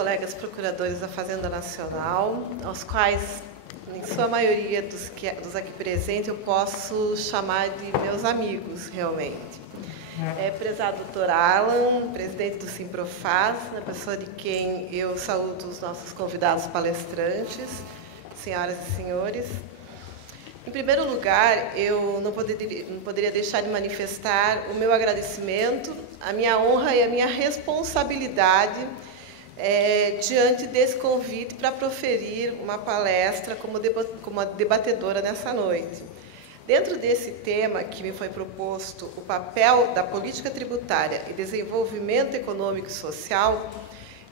colegas procuradores da Fazenda Nacional, aos quais, em sua maioria dos aqui presentes, eu posso chamar de meus amigos, realmente. Prezado doutor Alan, presidente do Simprofaz, na pessoa de quem eu saúdo os nossos convidados palestrantes, senhoras e senhores. Em primeiro lugar, eu não poderia deixar de manifestar o meu agradecimento, a minha honra e a minha responsabilidade diante desse convite para proferir uma palestra como debatedora nessa noite. Dentro desse tema que me foi proposto, o papel da política tributária e desenvolvimento econômico e social,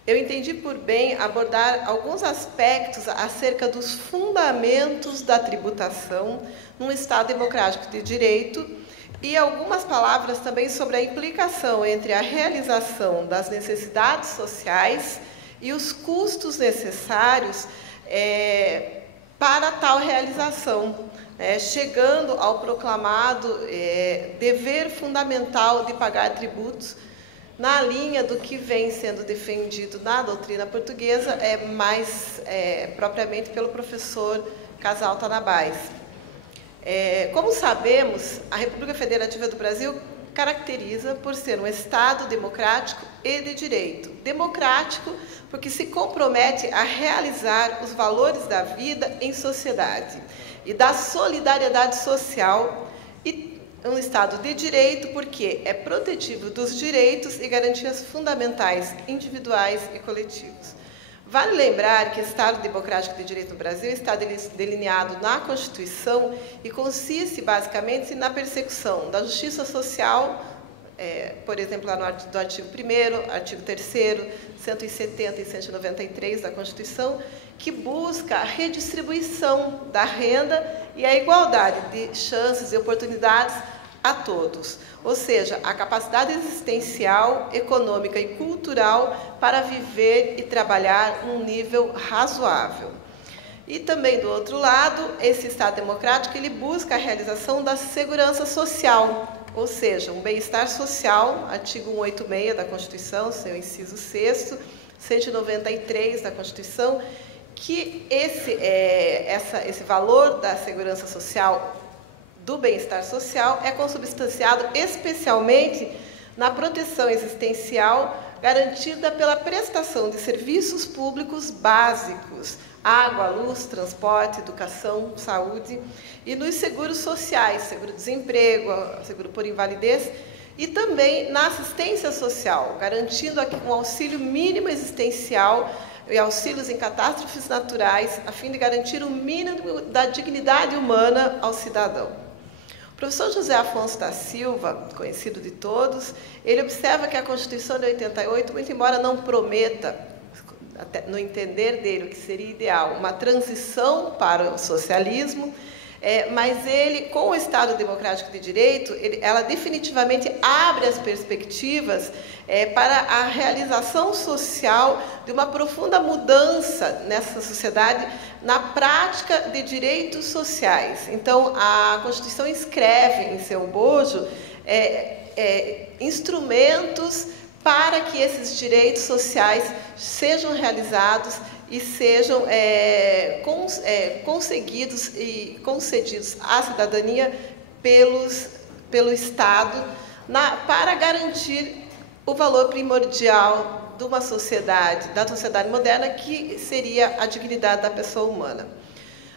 eu entendi por bem abordar alguns aspectos acerca dos fundamentos da tributação num Estado democrático de direito e algumas palavras também sobre a implicação entre a realização das necessidades sociais e os custos necessários para tal realização, chegando ao proclamado dever fundamental de pagar tributos, na linha do que vem sendo defendido na doutrina portuguesa, mais propriamente pelo professor Casal Tanabás. Como sabemos, a República Federativa do Brasil caracteriza por ser um Estado democrático e de direito. Democrático porque se compromete a realizar os valores da vida em sociedade e da solidariedade social, e um Estado de direito porque é protetivo dos direitos e garantias fundamentais individuais e coletivos. Vale lembrar que o Estado democrático de direito no Brasil está delineado na Constituição e consiste basicamente na persecução da justiça social, por exemplo, lá do artigo 1º, artigo 3º, 170 e 193 da Constituição, que busca a redistribuição da renda e a igualdade de chances e oportunidades a todos, ou seja, a capacidade existencial, econômica e cultural para viver e trabalhar num nível razoável. E também, do outro lado, esse Estado democrático ele busca a realização da segurança social, ou seja, um bem-estar social, artigo 186 da Constituição, seu inciso 6º, 193 da Constituição, que esse valor da segurança social, do bem-estar social, é consubstanciado especialmente na proteção existencial garantida pela prestação de serviços públicos básicos, água, luz, transporte, educação, saúde, e nos seguros sociais, seguro-desemprego, seguro por invalidez, e também na assistência social, garantindo aqui um auxílio mínimo existencial e auxílios em catástrofes naturais, a fim de garantir o mínimo da dignidade humana ao cidadão. O professor José Afonso da Silva, conhecido de todos, ele observa que a Constituição de 88, muito embora não prometa, até no entender dele, o que seria ideal, uma transição para o socialismo, mas ele, com o Estado Democrático de Direito, ela definitivamente abre as perspectivas para a realização social de uma profunda mudança nessa sociedade na prática de direitos sociais. Então, a Constituição inscreve em seu bojo instrumentos para que esses direitos sociais sejam realizados e sejam conseguidos e concedidos à cidadania pelo Estado para garantir o valor primordial de uma sociedade, da sociedade moderna, que seria a dignidade da pessoa humana.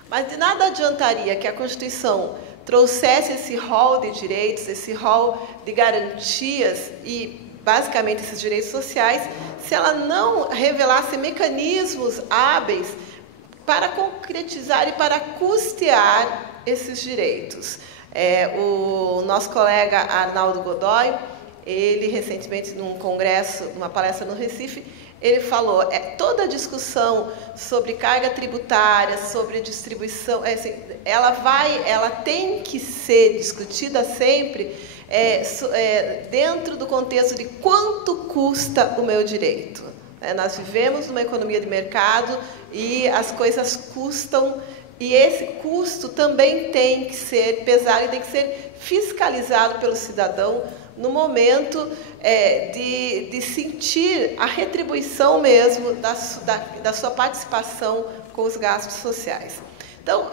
Mas de nada adiantaria que a Constituição trouxesse esse rol de direitos, esse rol de garantias e basicamente esses direitos sociais, se ela não revelasse mecanismos hábeis para concretizar e para custear esses direitos. O nosso colega Arnaldo Godoy, ele recentemente num congresso, numa palestra no Recife, ele falou, toda a discussão sobre carga tributária, sobre distribuição, ela tem que ser discutida sempre dentro do contexto de quanto custa o meu direito. Nós vivemos numa economia de mercado e as coisas custam, e esse custo também tem que ser pesado e tem que ser fiscalizado pelo cidadão no momento de sentir a retribuição mesmo da sua participação com os gastos sociais. Então,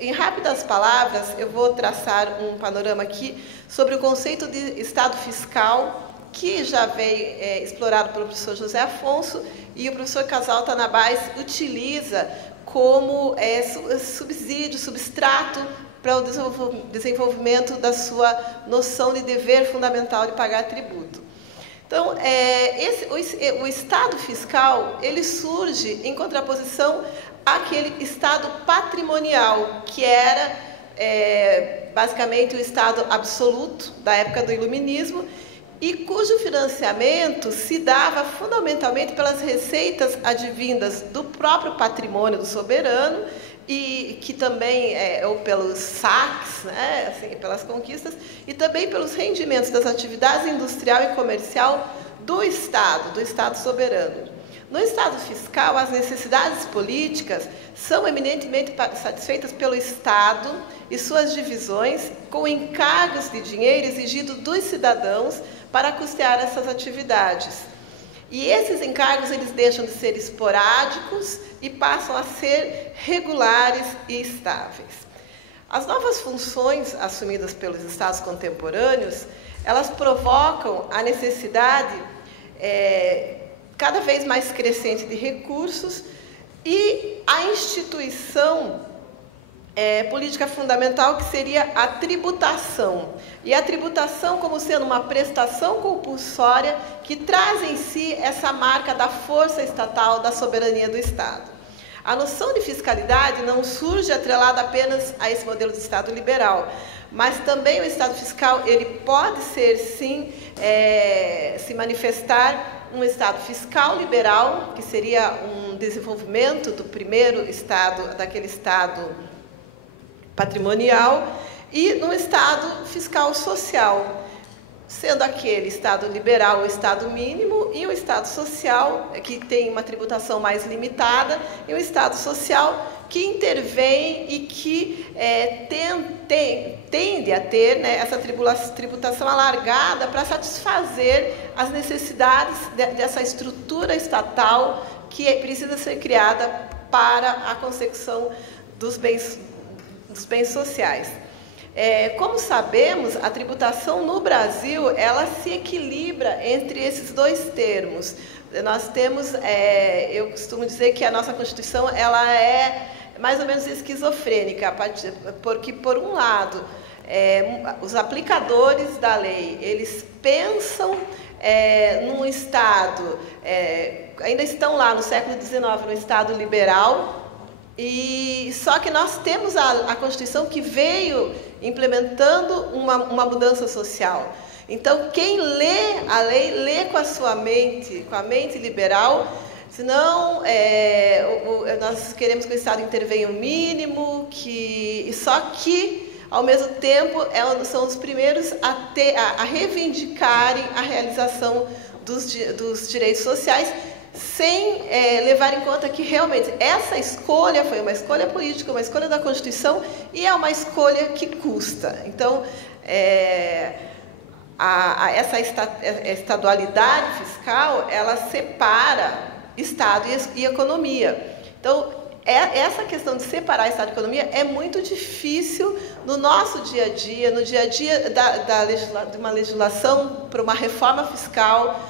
em rápidas palavras, eu vou traçar um panorama aqui sobre o conceito de Estado fiscal, que já veio explorado pelo professor José Afonso, e o professor Casal Tanabás utiliza como subsídio, substrato para o desenvolvimento da sua noção de dever fundamental de pagar tributo. Então, o Estado fiscal, ele surge em contraposição àquele Estado patrimonial, que era basicamente o Estado absoluto da época do Iluminismo, e cujo financiamento se dava fundamentalmente pelas receitas advindas do próprio patrimônio do soberano, e que também, ou pelos saques, né, assim, pelas conquistas, e também pelos rendimentos das atividades industrial e comercial do Estado soberano. No Estado fiscal, as necessidades políticas são eminentemente satisfeitas pelo Estado e suas divisões, com encargos de dinheiro exigido dos cidadãos para custear essas atividades. E esses encargos, eles deixam de ser esporádicos e passam a ser regulares e estáveis. As novas funções assumidas pelos Estados contemporâneos, elas provocam a necessidade cada vez mais crescente de recursos e a instituição política fundamental, que seria a tributação. E a tributação como sendo uma prestação compulsória que traz em si essa marca da força estatal, da soberania do Estado. A noção de fiscalidade não surge atrelada apenas a esse modelo de Estado liberal, mas também o Estado fiscal, ele pode ser, sim, se manifestar um Estado fiscal liberal, que seria um desenvolvimento do primeiro Estado, daquele Estado patrimonial, e num Estado fiscal social, sendo aquele Estado liberal o Estado mínimo, e o Estado social, que tem uma tributação mais limitada, e o Estado social que intervém e que tende a ter, né, essa tributação alargada para satisfazer as necessidades dessa estrutura estatal que precisa ser criada para a consecução dos bens sociais. Como sabemos, a tributação no Brasil, ela se equilibra entre esses dois termos. Nós temos, eu costumo dizer que a nossa Constituição, ela é mais ou menos esquizofrênica, porque, por um lado, os aplicadores da lei, eles pensam num Estado, ainda estão lá no século XIX, no Estado liberal, e só que nós temos a Constituição que veio implementando uma mudança social. Então, quem lê a lei, lê com a sua mente, com a mente liberal, senão nós queremos que o Estado intervenha o mínimo, só que, ao mesmo tempo, são os primeiros a reivindicarem a realização dos direitos sociais, sem levar em conta que realmente essa escolha foi uma escolha política, uma escolha da Constituição, e é uma escolha que custa. Então, essa estadualidade fiscal, ela separa Estado e economia. Então, essa questão de separar Estado e economia é muito difícil no nosso dia a dia, no dia a dia de uma legislação para uma reforma fiscal,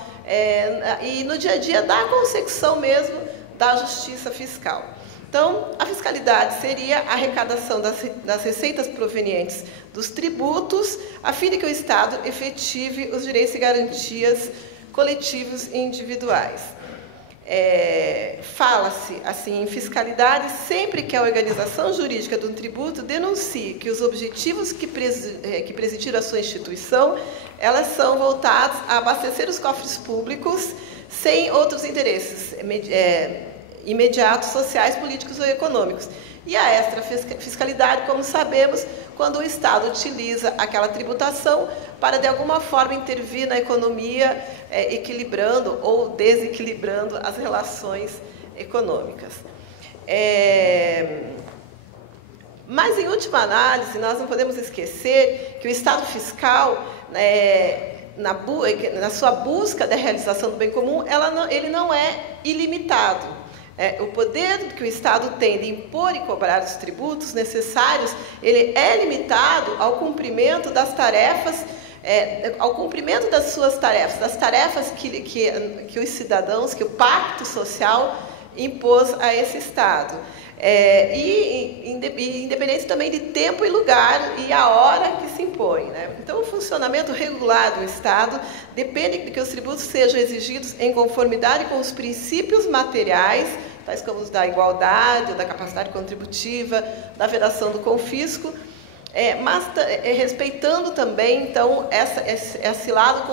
e no dia a dia da consecução mesmo da justiça fiscal. Então, a fiscalidade seria a arrecadação das receitas provenientes dos tributos, a fim de que o Estado efetive os direitos e garantias coletivos e individuais. Fala-se assim em fiscalidade sempre que a organização jurídica do tributo denuncie que os objetivos que presidiram a sua instituição, elas são voltados a abastecer os cofres públicos sem outros interesses imediatos, sociais, políticos ou econômicos. E a extrafiscalidade, como sabemos, quando o Estado utiliza aquela tributação para, de alguma forma, intervir na economia, equilibrando ou desequilibrando as relações econômicas. Mas, em última análise, nós não podemos esquecer que o Estado fiscal na sua busca da realização do bem comum, ele não é ilimitado. O poder que o Estado tem de impor e cobrar os tributos necessários, ele é limitado ao cumprimento das tarefas, ao cumprimento das suas tarefas, das tarefas que os cidadãos, que o Pacto Social impôs a esse Estado. Independente também de tempo e lugar e a hora que se impõe, né? Então, o funcionamento regular do Estado depende de que os tributos sejam exigidos em conformidade com os princípios materiais, tais como os da igualdade, da capacidade contributiva, da vedação do confisco, mas respeitando também, então, esse lado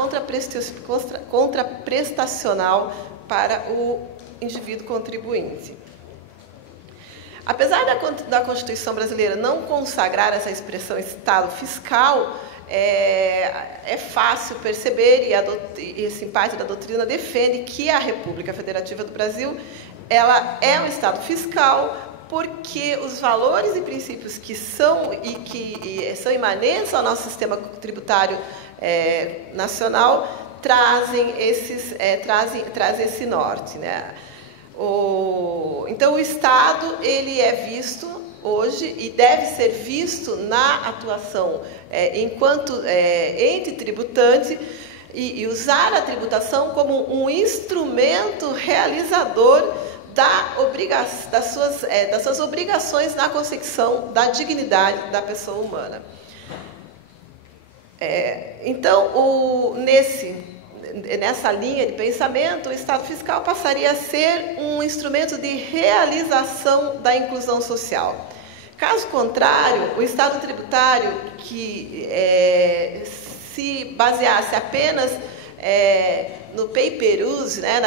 contraprestacional para o indivíduo contribuinte. Apesar da Constituição brasileira não consagrar essa expressão Estado fiscal, é fácil perceber, e assim, parte da doutrina defende que a República Federativa do Brasil ela é um Estado fiscal, porque os valores e princípios que são imanentes ao nosso sistema tributário nacional trazem esse norte, né? Então, o Estado ele é visto hoje e deve ser visto na atuação enquanto ente tributante e usar a tributação como um instrumento realizador das suas obrigações na consecução da dignidade da pessoa humana. Então, nessa linha de pensamento, o Estado fiscal passaria a ser um instrumento de realização da inclusão social. Caso contrário, o Estado tributário que se baseasse apenas no pay per use, né,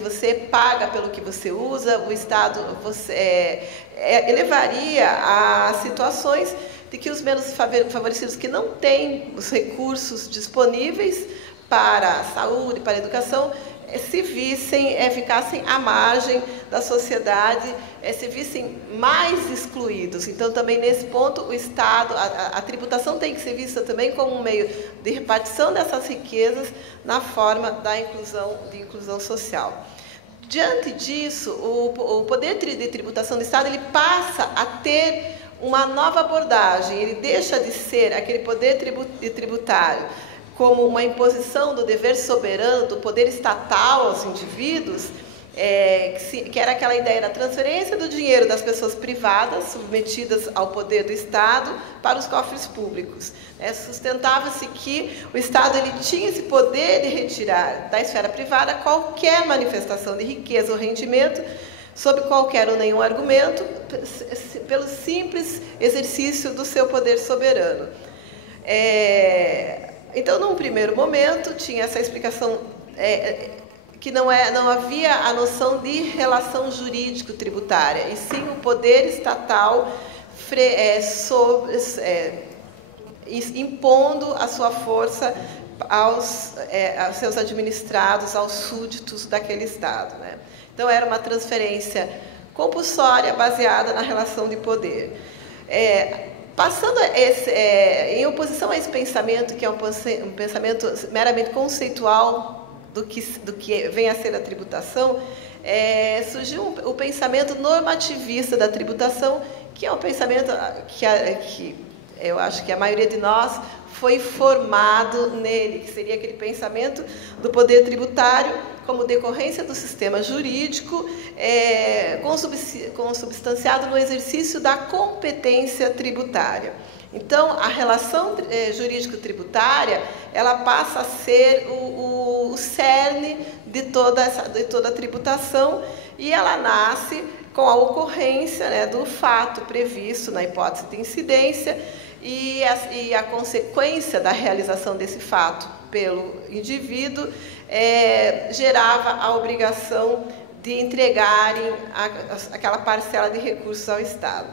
você paga pelo que você usa, o Estado elevaria a situações de que os menos favorecidos, que não têm os recursos disponíveis para a saúde, para a educação, ficassem à margem da sociedade, se vissem mais excluídos. Então, também nesse ponto, o Estado, a tributação tem que ser vista também como um meio de repartição dessas riquezas na forma da inclusão social. Diante disso, o poder de tributação do Estado ele passa a ter uma nova abordagem, ele deixa de ser aquele poder tributário como uma imposição do dever soberano, do poder estatal aos indivíduos, que era aquela ideia da transferência do dinheiro das pessoas privadas, submetidas ao poder do Estado, para os cofres públicos. Sustentava-se que o Estado ele tinha esse poder de retirar da esfera privada qualquer manifestação de riqueza ou rendimento, sob qualquer ou nenhum argumento, pelo simples exercício do seu poder soberano. Então, num primeiro momento, tinha essa explicação que não havia a noção de relação jurídico-tributária, e sim o poder estatal impondo a sua força aos seus administrados, aos súditos daquele Estado, né? Então, era uma transferência compulsória baseada na relação de poder. Passando em oposição a esse pensamento, que é um pensamento meramente conceitual do que vem a ser a tributação, surgiu o pensamento normativista da tributação, que é um pensamento que eu acho que a maioria de nós foi formado nele, que seria aquele pensamento do poder tributário como decorrência do sistema jurídico, consubstanciado no exercício da competência tributária. Então, a relação jurídico-tributária, ela passa a ser o cerne de toda a tributação, e ela nasce com a ocorrência, né, do fato previsto na hipótese de incidência, e a consequência da realização desse fato pelo indivíduo gerava a obrigação de entregarem aquela parcela de recursos ao Estado.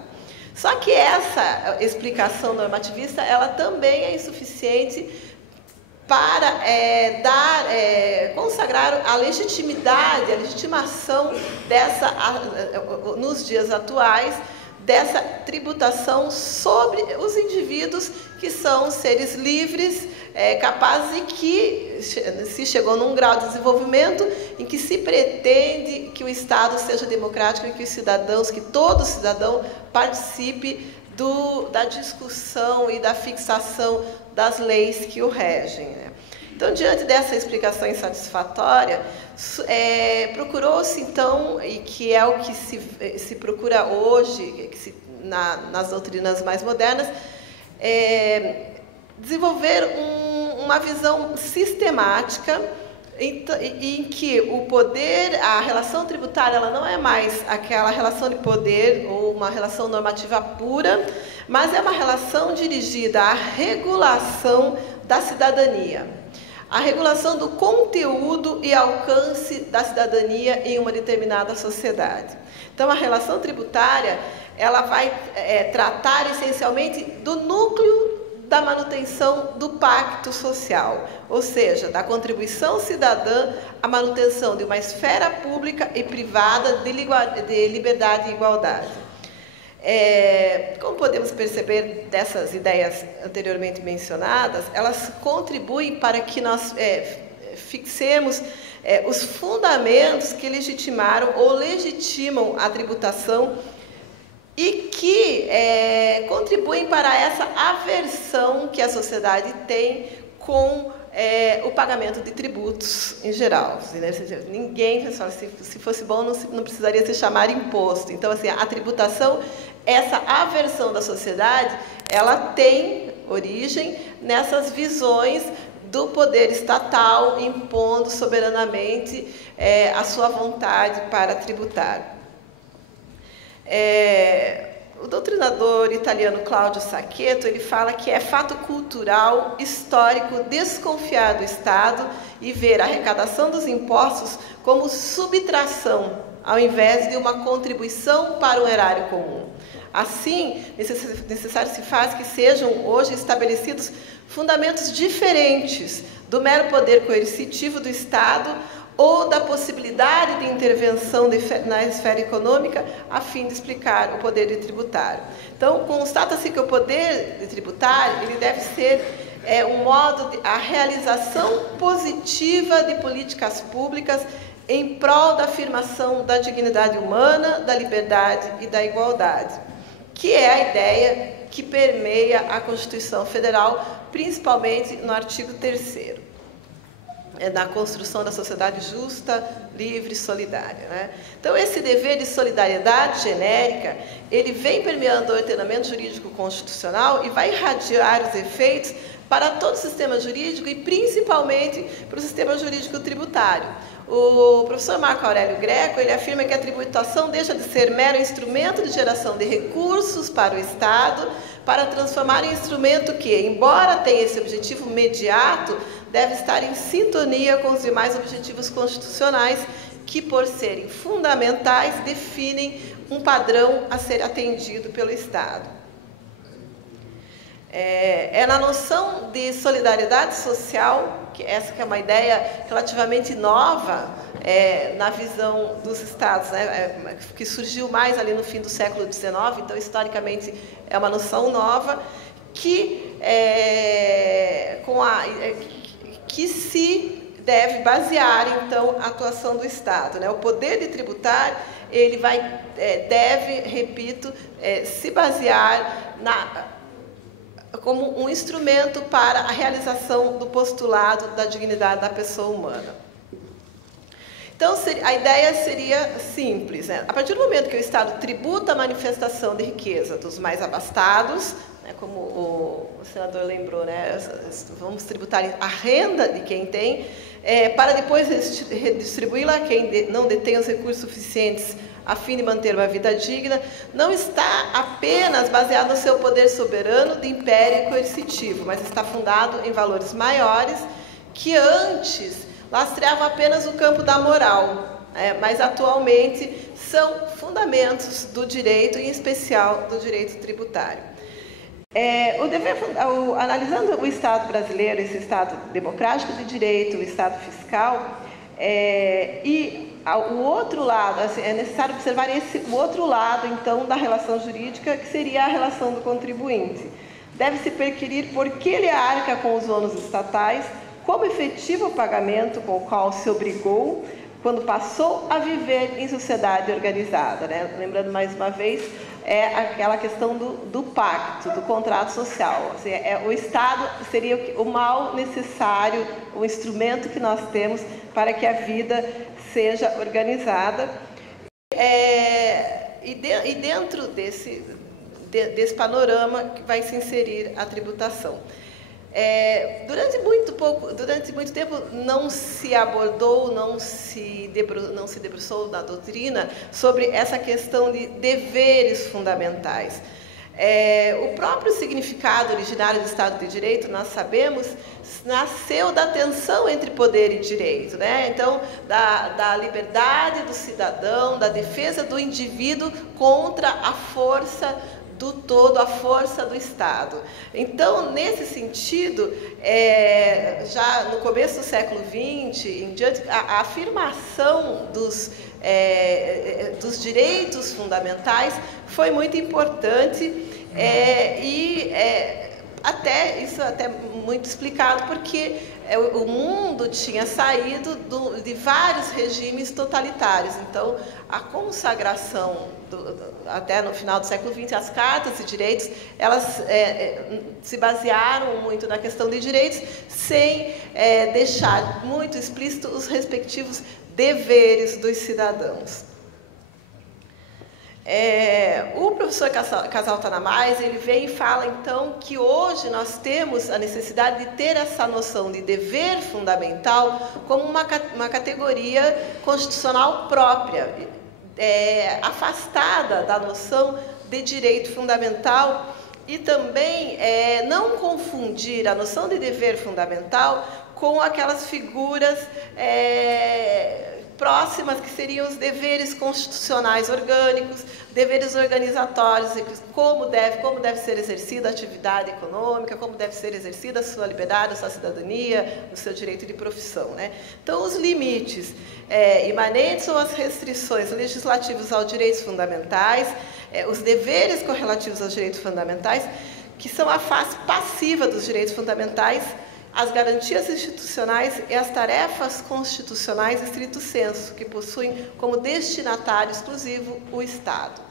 Só que essa explicação normativista, ela também é insuficiente para consagrar a legitimidade, a legitimação nos dias atuais, dessa tributação sobre os indivíduos que são seres livres, capazes, e que se chegou num grau de desenvolvimento em que se pretende que o Estado seja democrático e que os cidadãos, que todo cidadão participe da discussão e da fixação das leis que o regem, né? Então, diante dessa explicação insatisfatória, procurou-se, então, e que é o que se procura hoje, nas doutrinas mais modernas, desenvolver uma visão sistemática em que o poder, a relação tributária, ela não é mais aquela relação de poder ou uma relação normativa pura, mas é uma relação dirigida à regulação da cidadania, a regulação do conteúdo e alcance da cidadania em uma determinada sociedade. Então, a relação tributária, ela vai tratar essencialmente do núcleo da manutenção do pacto social, ou seja, da contribuição cidadã à manutenção de uma esfera pública e privada de liberdade e igualdade. Como podemos perceber dessas ideias anteriormente mencionadas, elas contribuem para que nós fixemos os fundamentos que legitimaram ou legitimam a tributação e que contribuem para essa aversão que a sociedade tem com o pagamento de tributos em geral. Ninguém, se fosse bom, não precisaria se chamar imposto. Então, assim, a tributação, essa aversão da sociedade, ela tem origem nessas visões do poder estatal impondo soberanamente a sua vontade para tributar. O doutrinador italiano Claudio Sacchetto, ele fala que é fato cultural, histórico, desconfiar do Estado e ver a arrecadação dos impostos como subtração, ao invés de uma contribuição para o erário comum. Assim, necessário se faz que sejam hoje estabelecidos fundamentos diferentes do mero poder coercitivo do Estado ou da possibilidade de intervenção na esfera econômica a fim de explicar o poder de tributário. Então, constata-se que o poder de tributário ele deve ser a realização positiva de políticas públicas em prol da afirmação da dignidade humana, da liberdade e da igualdade, que é a ideia que permeia a Constituição Federal, principalmente no artigo 3º. Na construção da sociedade justa, livre e solidária, né? Então, esse dever de solidariedade genérica, ele vem permeando o ordenamento jurídico constitucional e vai irradiar os efeitos para todo o sistema jurídico e principalmente para o sistema jurídico tributário. O professor Marco Aurélio Greco, ele afirma que a tributação deixa de ser mero instrumento de geração de recursos para o Estado, para transformar em instrumento que, embora tenha esse objetivo imediato, deve estar em sintonia com os demais objetivos constitucionais que, por serem fundamentais, definem um padrão a ser atendido pelo Estado. Na noção de solidariedade social, essa que é uma ideia relativamente nova na visão dos Estados, né, que surgiu mais ali no fim do século XIX, então, historicamente, é uma noção nova, que se deve basear, então, a atuação do Estado, né? O poder de tributar, ele deve, repito, se basear como um instrumento para a realização do postulado da dignidade da pessoa humana. Então, a ideia seria simples, né? A partir do momento que o Estado tributa a manifestação de riqueza dos mais abastados, né, como o senador lembrou, né, vamos tributar a renda de quem tem, para depois redistribuí-la a quem não detém os recursos suficientes a fim de manter uma vida digna, não está apenas baseado no seu poder soberano de império coercitivo, mas está fundado em valores maiores que antes lastreavam apenas o campo da moral, mas atualmente são fundamentos do direito, em especial do direito tributário. Analisando o Estado brasileiro, esse Estado democrático de direito, o Estado fiscal, e o outro lado, assim, é necessário observar o outro lado, então, da relação jurídica, que seria a relação do contribuinte. Deve-se perquirir por que ele arca com os ônus estatais, como efetivo o pagamento com o qual se obrigou quando passou a viver em sociedade organizada, né? Lembrando mais uma vez, é aquela questão do pacto, do contrato social. Assim, o Estado seria o mal necessário, o instrumento que nós temos para que a vida seja organizada. E dentro desse panorama vai se inserir a tributação. Durante muito tempo não se abordou, não se debruçou na doutrina sobre essa questão de deveres fundamentais. O próprio significado originário do Estado de Direito, nós sabemos, nasceu da tensão entre poder e direito, né? Então, da liberdade do cidadão, da defesa do indivíduo contra a força do todo, a força do Estado. Então, nesse sentido, já no começo do século XX em diante, a afirmação dos direitos fundamentais foi muito importante isso até muito explicado, porque o mundo tinha saído de vários regimes totalitários. Então, a consagração, até no final do século XX, as cartas de direitos, elas se basearam muito na questão de direitos, sem deixar muito explícito os respectivos deveres dos cidadãos. O professor Casal Tanamais, ele vem e fala então que hoje nós temos a necessidade de ter essa noção de dever fundamental como uma categoria constitucional própria, afastada da noção de direito fundamental, e também não confundir a noção de dever fundamental com aquelas figuras próximas, que seriam os deveres constitucionais orgânicos, deveres organizatórios, como deve ser exercida a atividade econômica, como deve ser exercida a sua liberdade, a sua cidadania, o seu direito de profissão, né? Então, os limites imanentes ou as restrições legislativas aos direitos fundamentais, os deveres correlativos aos direitos fundamentais, que são a face passiva dos direitos fundamentais, as garantias institucionais e as tarefas constitucionais estrito sensu, que possuem como destinatário exclusivo o Estado.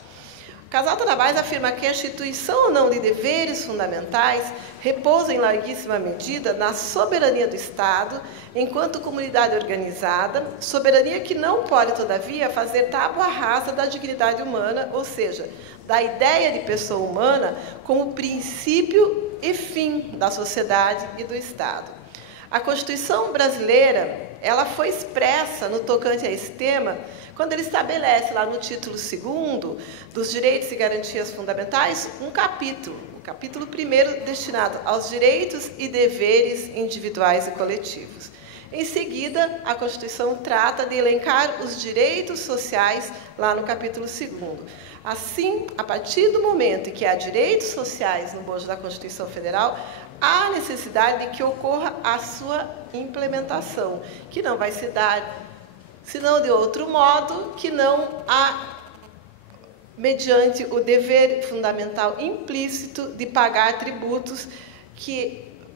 Casal Tanamais afirma que a instituição ou não de deveres fundamentais repousa em larguíssima medida na soberania do Estado, enquanto comunidade organizada, soberania que não pode, todavia, fazer tábua rasa da dignidade humana, ou seja, da ideia de pessoa humana como princípio e fim da sociedade e do Estado. A Constituição brasileira, ela foi expressa no tocante a esse tema, quando ele estabelece lá no título 2º dos direitos e garantias fundamentais, o capítulo 1º destinado aos direitos e deveres individuais e coletivos. Em seguida, a Constituição trata de elencar os direitos sociais lá no capítulo 2º. Assim, a partir do momento em que há direitos sociais no bojo da Constituição Federal, há necessidade de que ocorra a sua implementação, que não vai se dar, senão de outro modo, que não mediante o dever fundamental implícito de pagar tributos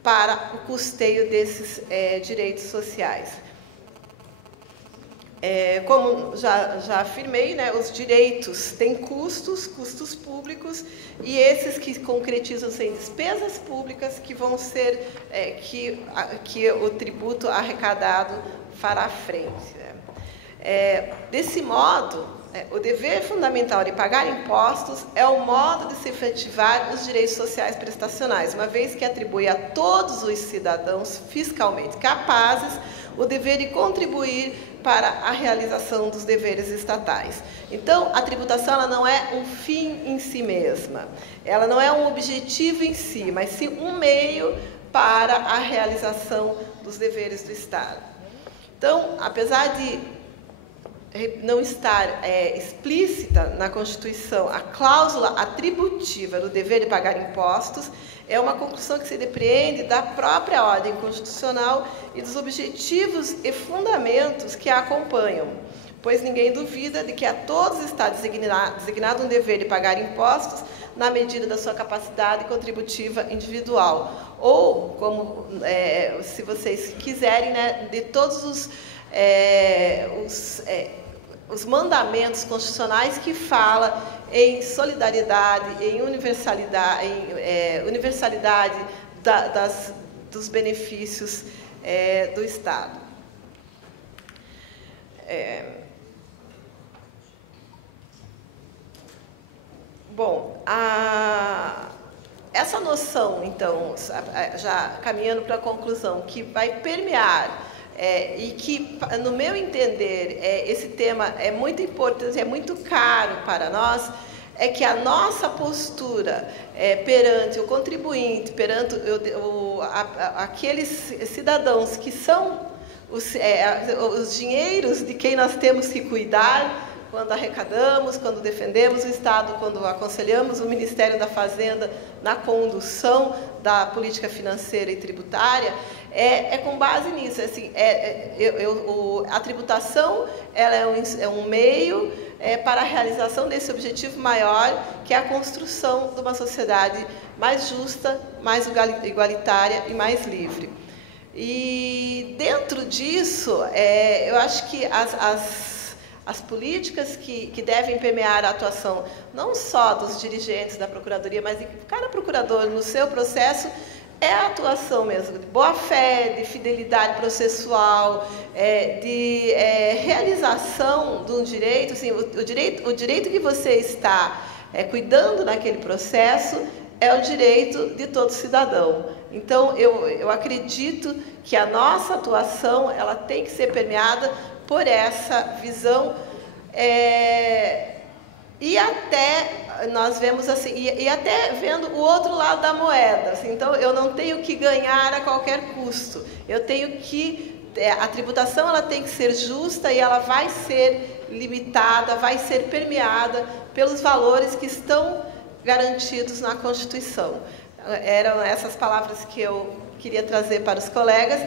para o custeio desses direitos sociais. Como já afirmei, né, os direitos têm custos públicos, e esses que concretizam-se em despesas públicas que vão ser, que o tributo arrecadado fará frente. Né? Desse modo, o dever fundamental de pagar impostos é o modo de se efetivar os direitos sociais prestacionais, uma vez que atribui a todos os cidadãos fiscalmente capazes o dever de contribuir para a realização dos deveres estatais. Então, a tributação ela não é um fim em si mesma, ela não é um objetivo em si, mas sim um meio para a realização dos deveres do Estado. Então, apesar de não estar explícita na Constituição a cláusula atributiva do dever de pagar impostos, é uma conclusão que se depreende da própria ordem constitucional e dos objetivos e fundamentos que a acompanham. pois ninguém duvida de que a todos está designado um dever de pagar impostos na medida da sua capacidade contributiva individual. Ou, como, se vocês quiserem, né, de todos os mandamentos constitucionais que falam em solidariedade, em universalidade dos benefícios do Estado. Bom, essa noção, então, já caminhando para a conclusão, que vai permear e que, no meu entender, esse tema é muito importante, é muito caro para nós, é que a nossa postura perante o contribuinte, perante aqueles cidadãos que são os dinheiros de quem nós temos que cuidar, quando arrecadamos, quando defendemos o Estado, quando aconselhamos o Ministério da Fazenda na condução da política financeira e tributária, com base nisso. Assim, a tributação ela é um meio para a realização desse objetivo maior, que é a construção de uma sociedade mais justa, mais igualitária e mais livre. E dentro disso, eu acho que as políticas que devem permear a atuação não só dos dirigentes da Procuradoria, mas de cada procurador no seu processo, é a atuação mesmo de boa-fé, de fidelidade processual, de realização de um direito. Assim, o direito que você está cuidando naquele processo é o direito de todo cidadão. Então, eu acredito que a nossa atuação ela tem que ser permeada por essa visão, e até nós vemos assim, e até vendo o outro lado da moeda. Assim, então, eu não tenho que ganhar a qualquer custo. Eu tenho que a tributação ela tem que ser justa e ela vai ser limitada, vai ser permeada pelos valores que estão garantidos na Constituição. Eram essas palavras que eu queria trazer para os colegas,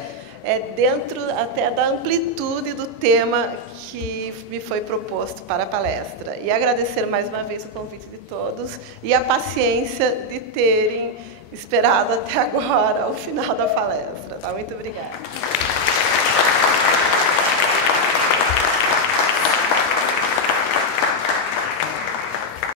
dentro até da amplitude do tema que me foi proposto para a palestra. E agradecer mais uma vez o convite de todos e a paciência de terem esperado até agora o final da palestra. Tá? Muito obrigada.